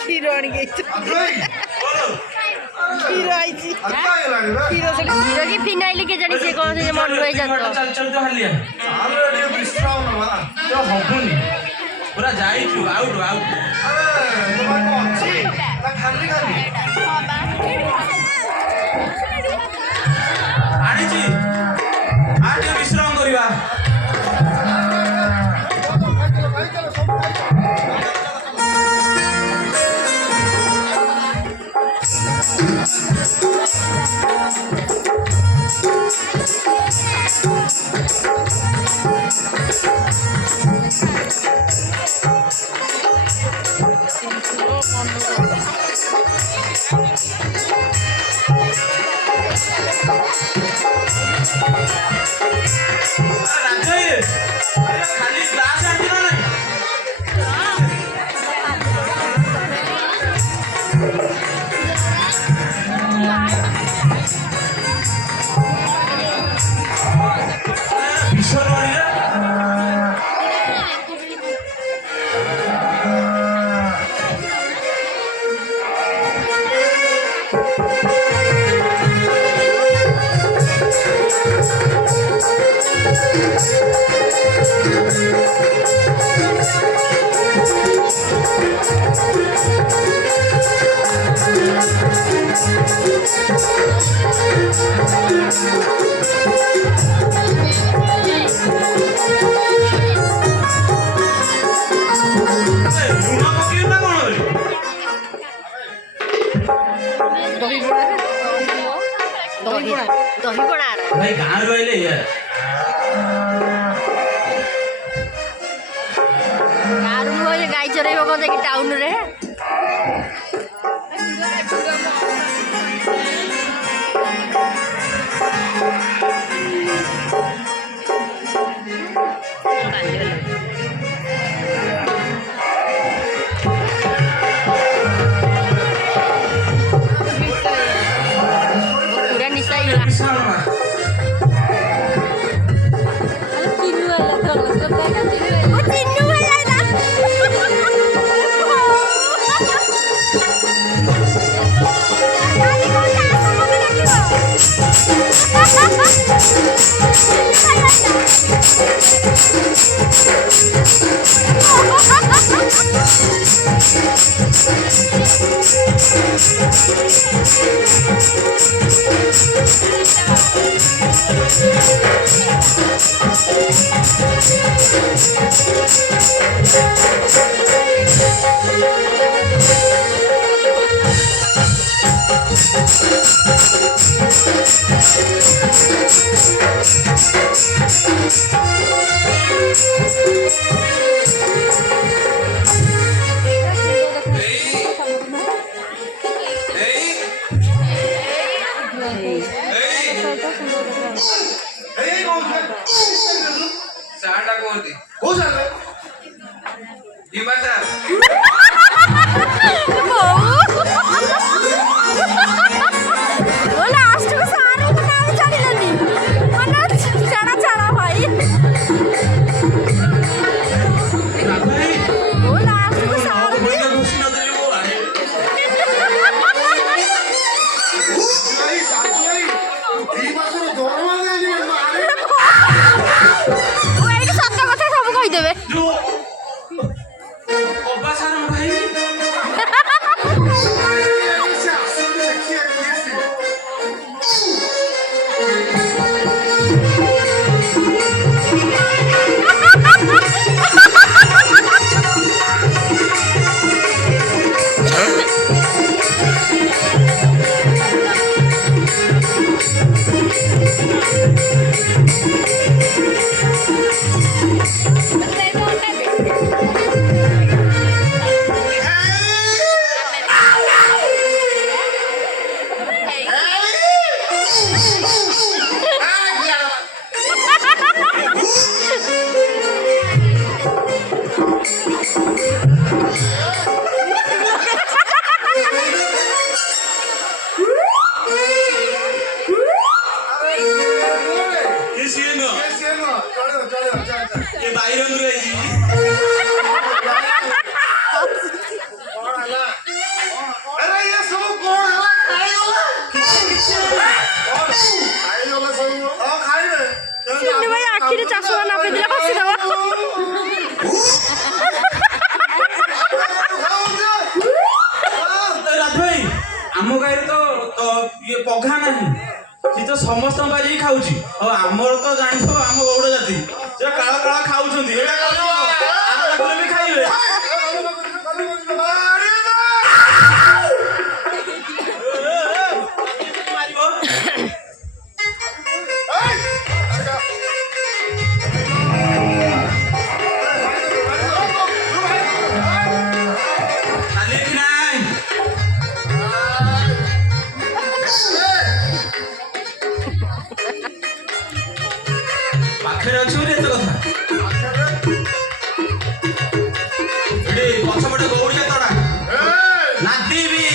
କ୍ଷୀର ଆଣିକି କ୍ଷୀର ଆଇଛି କ୍ଷୀର କି ଫିନାଇଲ କେ ଜାଣି ସେ କଣ ସେ ମନ ରହି ଯାତ ଚଲ ଚଲ ତ ହାଲିଆ ଚାଲ ଟିକେ ବିଶ୍ରାମ ନବା ତ ହବୁନି ପୁରା ଯାଇଛୁ ଆଉଟ ଆଉଟ ଆରେ ଅଛି ନା ଖାଲି ଖାଲି ଆଣିଛି ଆ ଟିକେ ବିଶ୍ରାମ କରିବା खाली ग्लास आंटी ना नहीं भीषण वाली है भाई गाँव रहिले यार गाई चरेब कौन देखिए टाउन रे पूरा निशा साटा कोणती हो झालं इमानदार सत्य कथा सब कहीदेवे ଆମ ଗାଈରେ ତ ଇଏ ପଘା ନାହିଁ, ସେ ତ ସମସ୍ତଙ୍କ ବାରି ଖାଉଛି। ଆଉ ଆମର ତ ଜାଣିଥିବ ଆମ ଗୌଡ଼ ଜାତି ସେ କାଳ କାଳ ଖାଉଛନ୍ତି, ଏଇଟା ଆମ ପାଖରେ ବି ଖାଇବେ। ପାଖରେ ଅଛି ବୋଲି ଏତେ କଥା। ଏଠି ପଛପଟେ ଗୌଡ଼ିଆ ତଡ଼ା ନାଦି ବି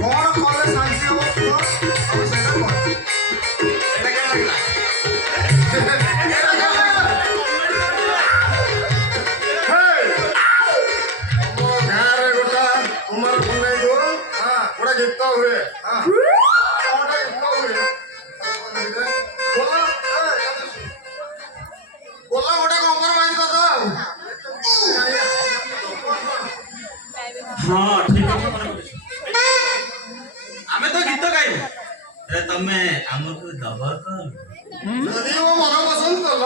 କଣ କଲେ ଶାନ୍ତି ହବ ସେଇଟା କହ। ଗାଁରେ ଗୋଟା କୁମାର ପୁନେଇ ଯୋଉ ଗୋଟେ ଗୀତ ହୁଏ, ଗୋଟେ ଗୀତ ହୁଏ ବୋଲା ଗୋଟେ କମ୍ପ୍ରମାଇଜ କରିଦବା ଆଉ। ହଁ ଠିକ କଥା। ଆମେ ତ ଗୀତ ଗାଇବୁ, ତମେ ଆମକୁ ଦବ କଣ? ଯଦି ମୋ ମନ ପସନ୍ଦ କଲ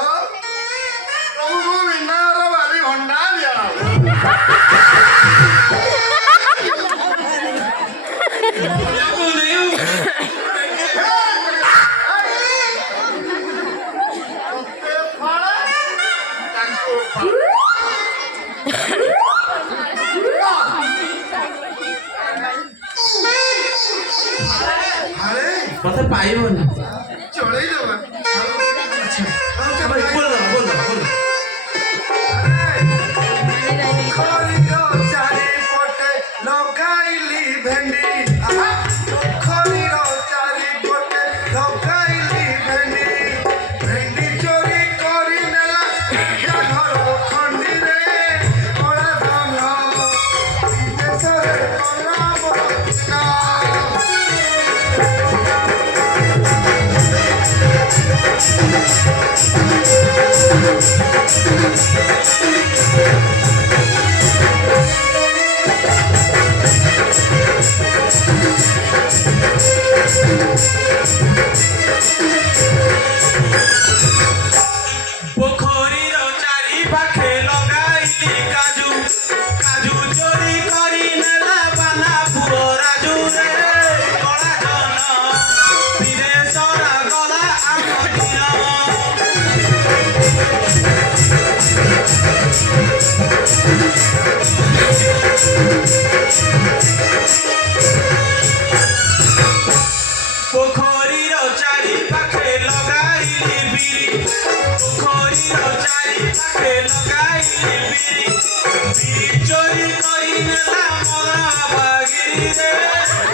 ତମକୁ ବିନାର ବାରି ଭଣ୍ଡା ଦିଆହବ। ମତେ ପାଇବନି, ଚଳେଇ ଦେବା। ଚାରିପଟେ ଲଗାଇଲି ଭେଣ୍ଡି, ଖରିର ଚାରିପଟେ ଲଗାଇଲି ଭେଣ୍ଡି, ଭେଣ୍ଡି ଚୋରି କରି ନେଲା ଘର ଖଣ୍ଡିରେ କଳା ଧନ ଦେଶରେ କଲା ବର୍ଷା। ପୋଖରୀର ଚାରି ପାଖେ ଲଗାଇଲି କାଜୁ, କାଜୁ ଚୋରି କରି ନେଲା ବାଲା ପୁଅ ରାଜୁ ରେ କଳା ଧନ ବିଦେଶରା ଗଲା ଆମ ଝିଅ। ପୋଖରୀର ଚାରି ପାଖେ ଲଗାଇଲି ବିରି, ପୋଖରୀର ଚାରି ପାଖେ ଲଗାଇଲି ବିରି, ବିରି ଚୋରି କରି ନେଲା ମୋର ବାଗିରେ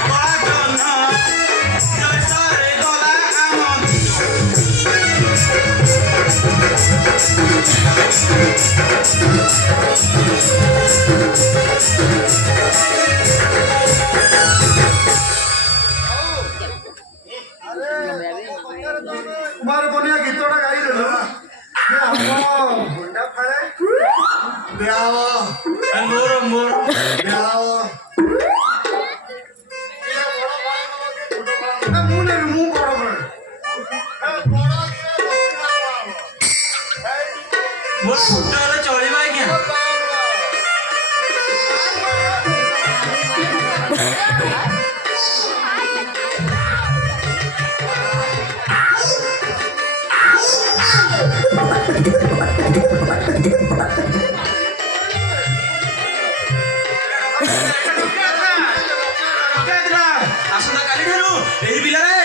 କଳା ଜହ୍ନ ଦେଶରେ ଗଲା ଆମ କୁମାର ବନିଆ ଗୀତଟା ଗାଇଦେଲ ଆମ ଗୁଣ୍ଡା ଫାଳେ ଦିଆହବ, ମୋର ମୋର ଦିଆହବ। ମୁଁ ନେବି, ମୁଁ ବଡ଼ ମୋର ଛୋଟ ହେଲେ ଚଳିବ ଆଜ୍ଞା। ଆସନ୍ତା କାଲି ଠାରୁ ଏହି ବିଲରେ